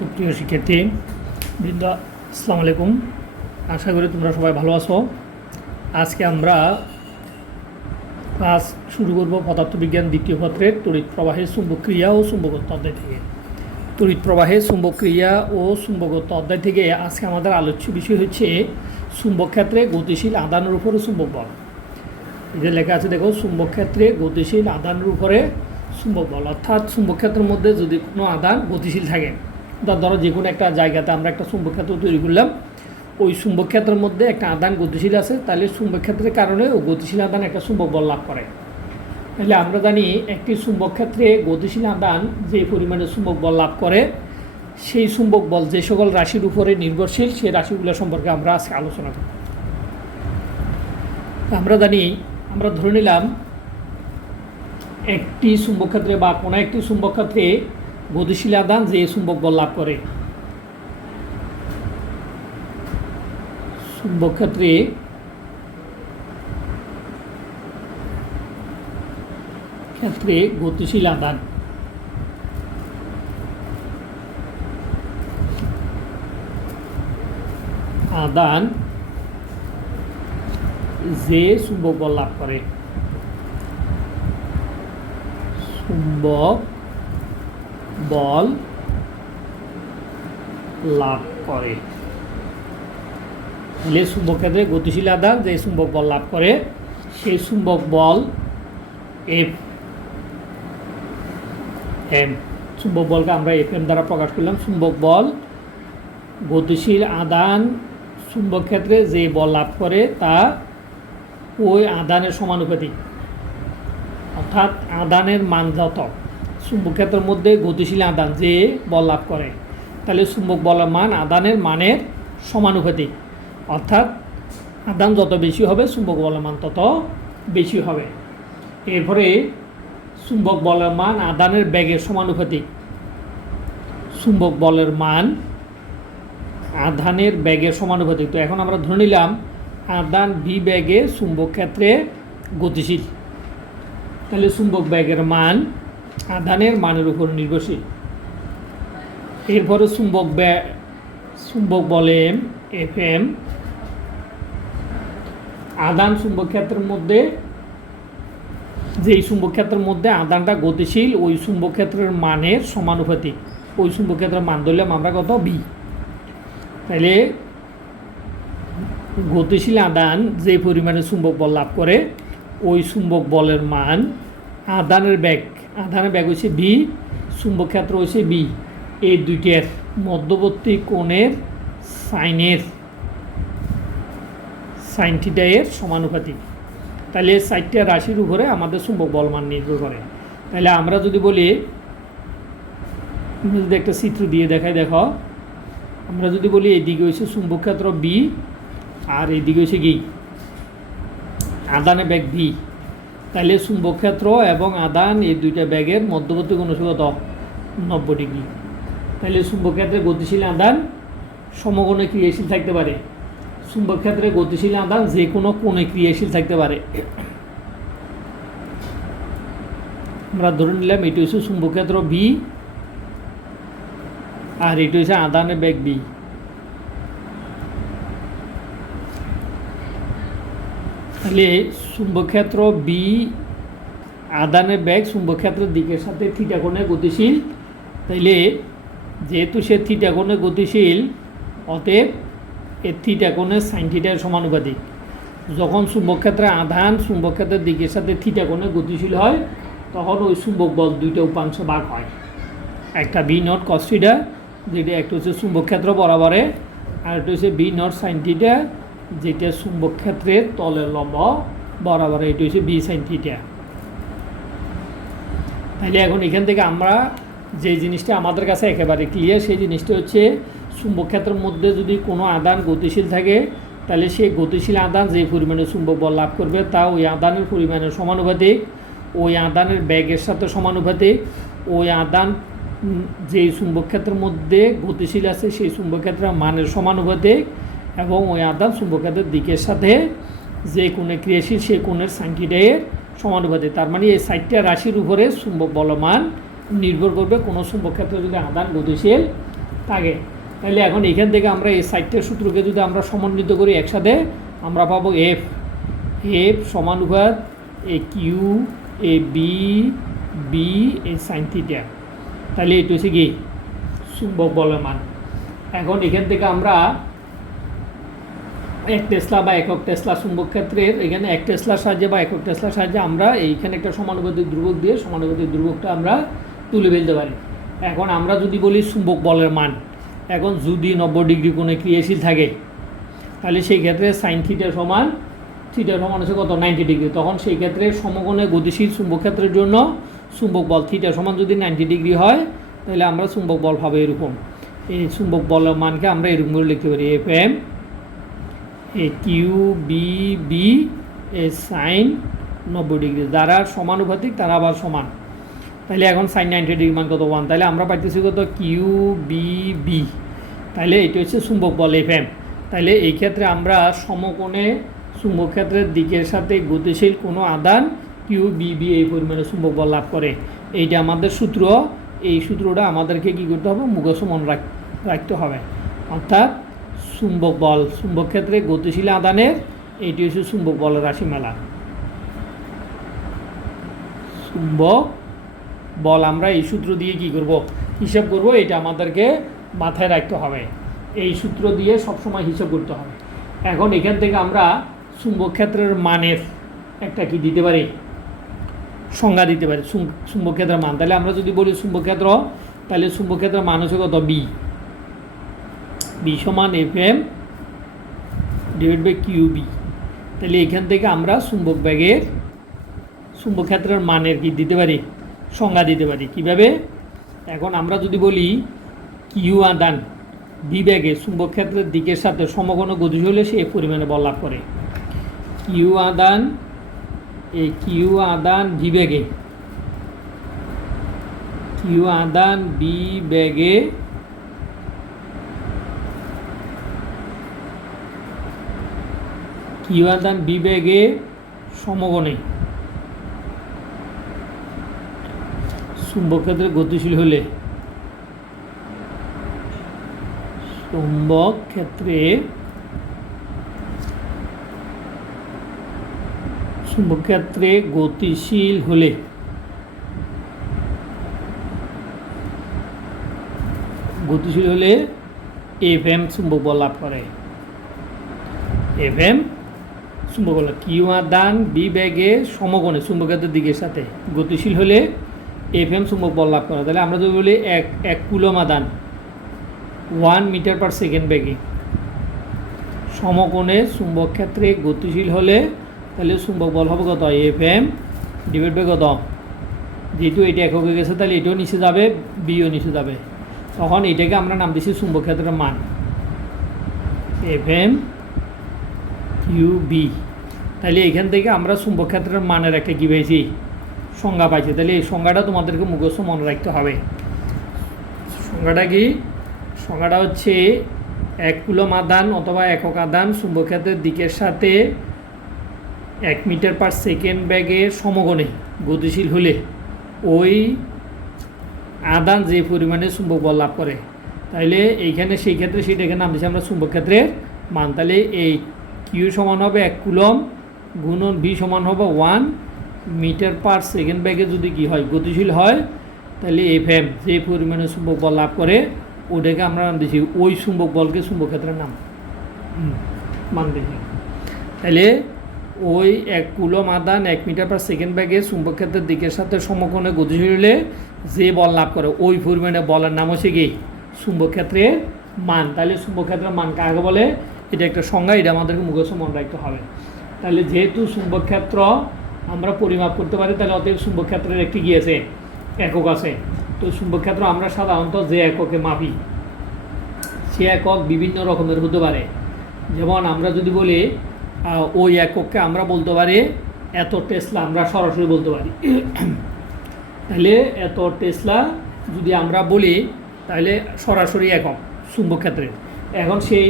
সুপ্রিয় শিক্ষার্থী বৃন্দ, আসসালামু আলাইকুম। আশা করি তোমরা সবাই ভালো আছো। আজকে আমরা ক্লাস শুরু করব পদার্থবিজ্ঞান দ্বিতীয় পত্রের তড়িৎ প্রবাহের চুম্বক ক্রিয়া ও চুম্বকত্ব অধ্যায় থেকে। তড়িৎ প্রবাহের চুম্বক ক্রিয়া ও চুম্বকত্ব অধ্যায় থেকে আজকে আমাদের আলোচ্য বিষয় হচ্ছে চুম্বক ক্ষেত্রে গতিশীল আধানের উপরে চুম্বক বল। এই যে লেখা আছে দেখো, চুম্বক ক্ষেত্রে গতিশীল আধানের উপরে চুম্বক বল, অর্থাৎ চুম্বক ক্ষেত্রের মধ্যে যদি কোনো আধান গতিশীল থাকে, ধরো যে কোনো একটা জায়গাতে আমরা একটা চুম্বক ক্ষেত্র তৈরি করলাম, ওই চুম্বক ক্ষেত্রের মধ্যে একটা আধান গতিশীল আছে, তাহলে চুম্বক ক্ষেত্রের কারণে ও গতিশীল আধান একটা চুম্বক বল লাভ করে। তাহলে আমরা জানি একটি চুম্বক ক্ষেত্রে গতিশীল আধান যে পরিমাণে চুম্বক বল লাভ করে, সেই চুম্বক বল যে সকল রাশির উপরে নির্ভরশীল সেই রাশিগুলো সম্পর্কে আমরা আজকে আলোচনা করব। আমরা জানি, আমরা ধরে নিলাম একটি চুম্বক ক্ষেত্রে বা কোনো একটি চুম্বক ক্ষেত্রে গতিশীল আধান যে চুম্বক বল লাভ করে, চুম্বক ক্ষেত্রে গতিশীল আধান যে চুম্বক বল লাভ করে, চুম্বক বল লাভ করে। তাহলে চুম্বক ক্ষেত্রে গতিশীল আধান যে চুম্বক বল লাভ করে, সেই চুম্বক বল এফ এম, চুম্বক বলকে আমরা এফ এম দ্বারা প্রকাশ করলাম। চুম্বক বল গতিশীল আধান চুম্বক ক্ষেত্রে যে বল লাভ করে তা ওই আধানের সমানুপাতিক, অর্থাৎ আধানের মান যত, চুম্বক ক্ষেত্রের মধ্যে গতিশীল আধান যে বল লাভ করে, তাহলে চুম্বক বলের মান আধানের মানের সমানুপাতিক, অর্থাৎ আধান যত বেশি হবে চুম্বক বলের মান তত বেশি হবে। এরপরে চুম্বক বলের মান আধানের বেগের সমানুপাতিক, চুম্বক বলের মান আধানের বেগের সমানুপাতিক। তো এখন আমরা ধরে নিলাম আধান ভি বেগে চুম্বক ক্ষেত্রে গতিশীল, তাহলে চুম্বক বেগের মান আধানের মানের উপর নির্ভরশীল। এরপরে চুম্বক বলে এফ এম, আধান চুম্বক ক্ষেত্রের মধ্যে যেই চুম্বক ক্ষেত্রের মধ্যে আধানটা গতিশীল ওই চুম্বক ক্ষেত্রের মানের সমানুপাতিক, ওই চুম্বক ক্ষেত্রের মান ধরলাম আমরা কত, বি। তাহলে গতিশীল আধান যে পরিমাণে চুম্বক বল লাভ করে, ওই চুম্বক বলের মান আধানের বেগ হচ্ছে বি, চুম্বক ক্ষেত্র হচ্ছে বি, এই দুইটার মধ্যবর্তী কোণের সাইন থিটা এর সমানুপাতিক। তাহলে চারটা রাশির উপরে আমাদের চুম্বক বল মান নির্ভর করে। তাহলে আমরা যদি বলি, যদি একটা চিত্র দিয়ে দেখাই, দেখো, আমরা যদি বলি এইদিকে হচ্ছে চুম্বক ক্ষেত্র বি আর এইদিকে হচ্ছে গি, আধানের বেগ ভি, তাহলে চুম্বক ক্ষেত্র এবং আধান এই দুইটা ব্যাগের মধ্যবর্তী কোণ হচ্ছে কত, 90 ডিগ্রি। তাহলে চুম্বক ক্ষেত্রে গতিশীল আধান সমকোণে ক্রিয়াশীল থাকতে পারে, চুম্বক ক্ষেত্রে গতিশীল আধান যে কোনো কোণে ক্রিয়াশীল থাকতে পারে। আমরা ধরে নিলাম এটি হচ্ছে চুম্বক ক্ষেত্র বি আর এটি হচ্ছে আধানের বেগ বি। তাহলে চুম্বক ক্ষেত্র বি আধানের বেগ চুম্বক ক্ষেত্রের দিকের সাথে থিটা কোণে গতিশীল, তাইলে যেহেতু সে থিটা কোণে গতিশীল, অতএব এর থিটা কোণের সাইন থিটার সমানুপাতিক। যখন চুম্বক ক্ষেত্রে আধান চুম্বক ক্ষেত্রের দিকের সাথে থিটা কোণে গতিশীল হয়, তখন ওই চুম্বক বল দুইটা উপাংশ ভাগ হয়, একটা বি নট কস থিটা, যেটা একটা হচ্ছে চুম্বক ক্ষেত্র বরাবরে, আর একটা হচ্ছে বি নট সাইন থিটা, যেটা চুম্বক ক্ষেত্রের তলের লম্ব বরাবর, এটা হচ্ছে বি সাইন থিটা। তাহলে এখন এখান থেকে আমরা যে জিনিসটা আমাদের কাছে একেবারে ক্লিয়ার, সেই জিনিসটা হচ্ছে চুম্বক ক্ষেত্রের মধ্যে যদি কোনো আধান গতিশীল থাকে, তাহলে সেই গতিশীল আধান যে পরিমাণে চুম্বক বল লাভ করবে তা ওই আধানের পরিমাণের সমানুপাতিক, ওই আধানের ব্যাগের সাথে সমানুপাতিক, ওই আধান যেই চুম্বক ক্ষেত্রের মধ্যে গতিশীল আছে সেই চুম্বক ক্ষেত্রের মানের সমানুপাতিক, এবং ওই আধান চুম্বক ক্ষেত্রের দিকের সাথে যে কোণে ক্রিয়াশীল সেই কোণের সাইন থিটা এর সমানুপাতিক। তার মানে এই 4টা রাশির উপরে চুম্বক বলমান নির্ভর করবে। কোনো চুম্বক ক্ষেত্রে যদি আধান গতিশীল থাকে। তাহলে এখন এখান থেকে আমরা এই 4টে সূত্রকে যদি আমরা সমন্বিত করি একসাথে, আমরা পাবো F সমানুপাত A Q A B B A sine theta. তাহলে এটা হচ্ছে কি চুম্বক বলের মান। এখন এখান থেকে আমরা 1 টেসলা বা একক টেসলা চুম্বক ক্ষেত্রের এখানে 1 টেসলার সাহায্যে বা একক টেসলার সাহায্যে আমরা এইখানে একটা সমানুপাতিক ধ্রুবক দিয়ে সমানুপাতিক ধ্রুবকটা আমরা তুলে ফেলতে পারি। এখন আমরা যদি বলি চুম্বক বলের মান, এখন যদি 90 ডিগ্রি কোণে ক্রিয়াশীল থাকে তাহলে সেই ক্ষেত্রে সাইন থিটা সমান হচ্ছে কত 90 ডিগ্রি। তখন সেই ক্ষেত্রে সমকোণে গতিশীল চুম্বক ক্ষেত্রের জন্য চুম্বক বল থিটা সমান যদি 90 ডিগ্রি হয় তাহলে আমরা চুম্বক বল পাবো এরকম। এই চুম্বক বলের মানকে আমরা এরকম করে লিখতে পারি F M A Q B B A sign 90 degree, যারা সমানুপাতিক তারা আবার সমান। তাহলে এখন সাইন 90 ডিগ্রি মান কত 1, তাহলে আমরা পাইতেছি কত কিউ বি বি। তাহলে এটা হচ্ছে চুম্বক বল এফ এম। তাহলে এই ক্ষেত্রে আমরা সমকোণে চুম্বক ক্ষেত্রের দিকের সাথে গতিশীল কোনো আদান কিউ বি বি এই পরিমাণে চুম্বক বল লাভ করে। এইটা আমাদের সূত্র। এই সূত্রটা আমাদেরকে কী করতে হবে, মুখস্থ মনে রাখতে হবে। অর্থাৎ চুম্বক বল চুম্বক ক্ষেত্রে গতিশীল আদানের এইটি হচ্ছে চুম্বক বলের রাশিমালা। চুম্বক বল আমরা এই সূত্র দিয়ে কি করব, হিসাব করব। এটা আমাদেরকে মাথায় রাখতে হবে, এই সূত্র দিয়ে সবসময় হিসাব করতে হবে। এখন এখান থেকে আমরা চুম্বক ক্ষেত্রের মানের একটা কি দিতে পারি, সংজ্ঞা দিতে পারি চুম্বক ক্ষেত্রের মান। তাহলে আমরা যদি বলি চুম্বক ক্ষেত্র, তাহলে চুম্বক ক্ষেত্রের মান হচ্ছে কত বি সমান F M divide by Q B. তাহলে এখান থেকে আমরা চুম্বক বেগের চুম্বক ক্ষেত্রের মানের কি দিতে পারি, সংজ্ঞা দিতে পারি। কিভাবে, এখন আমরা যদি বলি কিউ আদান বি বেগে চুম্বক ক্ষেত্রের দিকের সাথে সমকোণ গতিশীল হলে সে পরিমাণে বল লাভ করে। কিউ আদান বি বেগে সমকোণে চুম্বক ক্ষেত্রে গতিশীল হলে চুম্বক ক্ষেত্রে গতিশীল হলে এফ এম চুম্বক বল লাভ করে। এফ এম চুম্বক বল কিউ আদান বি বেগে সমকোণে চুম্বক ক্ষেত্রের দিকের সাথে গতিশীল হলে এফ এম চুম্বক বল লাভ করে। তাহলে আমরা যদি বলি এক কুলম আদান 1 মিটার পার সেকেন্ড বেগে সমকোণে চুম্বক ক্ষেত্রে গতিশীল হলে তাহলে চুম্বক বল হবে কত এফ এম ডিভাইড বাই কত, যেহেতু এটা একক হয়ে গেছে তাহলে এটাও নিচে যাবে বিও নিচে যাবে, তখন এটাকে আমরা নাম দিচ্ছি চুম্বক ক্ষেত্রের মান এফ এম কিউ বি। তাহলে এখান থেকে আমরা চুম্বক ক্ষেত্রের মানের একটা কী পেয়েছি, সংজ্ঞা পাইছি। তাহলে এই সংজ্ঞাটা তোমাদেরকে মুখস্থ মনে রাখতে হবে। সংজ্ঞাটা কি, সংজ্ঞাটা হচ্ছে এক কুলম আদান অথবা একক আদান চুম্বক ক্ষেত্রের দিকের সাথে 1 মিটার পার সেকেন্ড বেগে সমকোণে গতিশীল হলে ওই আদান যে পরিমাণে চুম্বক বল লাভ করে, তাইলে এইখানে সেই ক্ষেত্রে সেটাকে নাম দিচ্ছি আমরা চুম্বক ক্ষেত্রের মান। তাহলে এই কিউ সমান হবে 1 কুলম গুণন বি সমান হবে 1 মিটার পার সেকেন্ড বেগে যদি কি হয় গতিশীল হয়, তাহলে এফ এম যে পরিমাণে চুম্বক বল লাভ করে ওটাকে আমরা নাম দিচ্ছি ওই চুম্বক বলকে চুম্বক ক্ষেত্রের নাম মান দিচ্ছি। তাহলে ওই 1 কুলম আদান 1 মিটার পার সেকেন্ড বেগে চুম্বক ক্ষেত্রের দিকের সাথে সমকোণে গতিশীল হলে যে বল লাভ করে ওই পরিমাণে বলের নাম হচ্ছে কি চুম্বক ক্ষেত্রের মান। তাহলে চুম্বক ক্ষেত্রের মান কাকে বলে, এটা একটা সংজ্ঞা, এটা আমাদেরকে মুখস্থ মনে রাখতে হবে। তাহলে যেহেতু চুম্বক ক্ষেত্র আমরা পরিমাপ করতে পারি, তাহলে অতএব চুম্বক ক্ষেত্রের একটি কি আছে, একক আছে। তো চুম্বক ক্ষেত্র আমরা সাধারণত যে এককে মাপি সে একক বিভিন্ন রকমের হতে পারে। যেমন আমরা যদি বলি ওই এককে আমরা বলতে পারি এত টেসলা, আমরা সরাসরি বলতে পারি। তাহলে এত টেসলা যদি আমরা বলি তাহলে সরাসরি একক চুম্বক ক্ষেত্রের। এখন সেই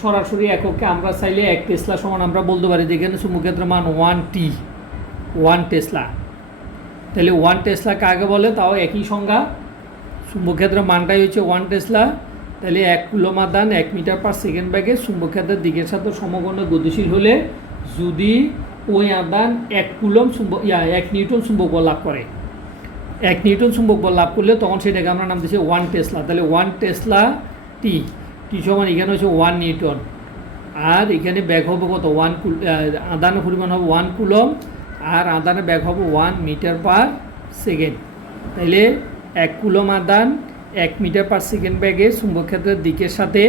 সরাসরি এককে আমরা চাইলে 1 টেসলা সমান আমরা বলতে পারি, যেখানে চুম্বক ক্ষেত্রের মান 1 টেসলা। তাহলে 1 টেসলা কাকে বলে, তাও একই সংজ্ঞা, চুম্বক ক্ষেত্রের মানটাই হচ্ছে 1 টেসলা। তাহলে 1 কুলম আদান 1 মিটার পার সেকেন্ড বেগে চুম্বক ক্ষেত্রের দিকের সাথে সমকোণে গতিশীল হলে যদি ওই আদান 1 কুলম 1 নিউটন চুম্বক বল লাভ করে, 1 নিউটন চুম্বক বল লাভ করলে তখন সেটাকে আমরা নাম দিচ্ছি 1 টেসলা। তাহলে 1 টেসলা টি সমান এখানে হচ্ছে 1 নিউটন, আর এখানে ব্যাগ হবে কত, আদানের পরিমাণ হবে 1 কুলম, আর আদানের ব্যাগ হবে 1 মিটার পার সেকেন্ড। তাইলে 1 কুলম আদান 1 মিটার পার সেকেন্ড ব্যাগে চুম্বক ক্ষেত্রের দিকের সাথে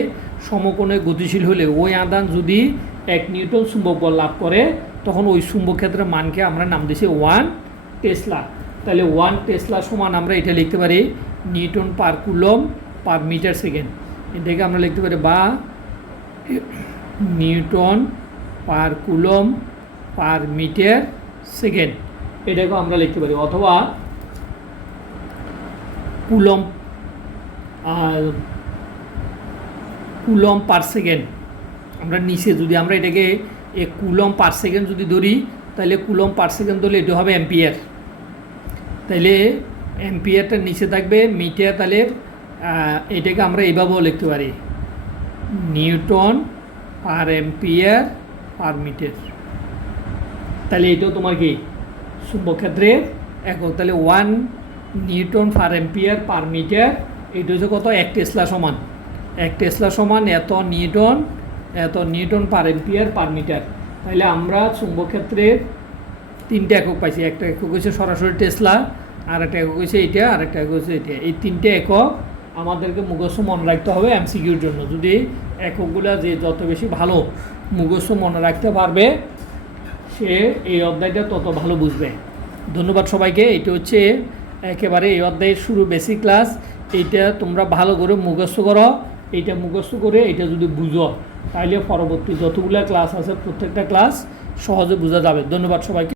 সমকোণে গতিশীল হলে ওই আদান যদি 1 নিউটন চুম্বক বল লাভ করে তখন ওই চুম্বক ক্ষেত্রের মানকে আমরা নাম দিচ্ছি 1 টেসলা। তাহলে 1 টেসলা সমান আমরা এটা লিখতে পারি newton per coulomb per metre second. এটাকে আমরা লিখতে পারি বা newton per coulomb per metre second, এটাকেও আমরা লিখতে পারি, অথবা কুলম পার সেকেন্ড। আমরা নিচে যদি আমরা এটাকে কুলম পার সেকেন্ড যদি ধরি তাহলে কুলম পার সেকেন্ড ধরলে এটা হবে অ্যাম্পিয়ার। তাইলে অ্যাম্পিয়ারটা নিচে থাকবে মিটার, তাহলে এটাকে আমরা এইভাবেও লিখতে পারি newton per ampere per metre. তাহলে এটাও তোমার কি চুম্বক ক্ষেত্রের একক। তাহলে 1 newton per ampere per metre, এটা হচ্ছে কত, 1 টেসলা সমান 1 টেসলা সমান এত newton per ampere per metre. তাহলে আমরা চুম্বক ক্ষেত্রের 3টে একক পাইছি। একটা একক হচ্ছে সরাসরি টেসলা, আর একটা একক হচ্ছে এটা, আর একটা একক হচ্ছে এটা। এই 3টে একক আমাদেরকে মুখস্থ মনে রাখতে হবে এমসিকিউর জন্য। যদি এককগুলো যে যত বেশি ভালো মুখস্থ মনে রাখতে পারবে সে এই অধ্যায়টা তত ভালো বুঝবে। ধন্যবাদ সবাইকে। এটা হচ্ছে একেবারে এই অধ্যায়ের শুরু বেসিক ক্লাস। এইটা তোমরা ভালো করে মুখস্থ করো, এইটা মুখস্থ করে এটা যদি বুঝো তাহলে পরবর্তী যতগুলো ক্লাস আছে প্রত্যেকটা ক্লাস সহজে বোঝা যাবে। ধন্যবাদ সবাইকে।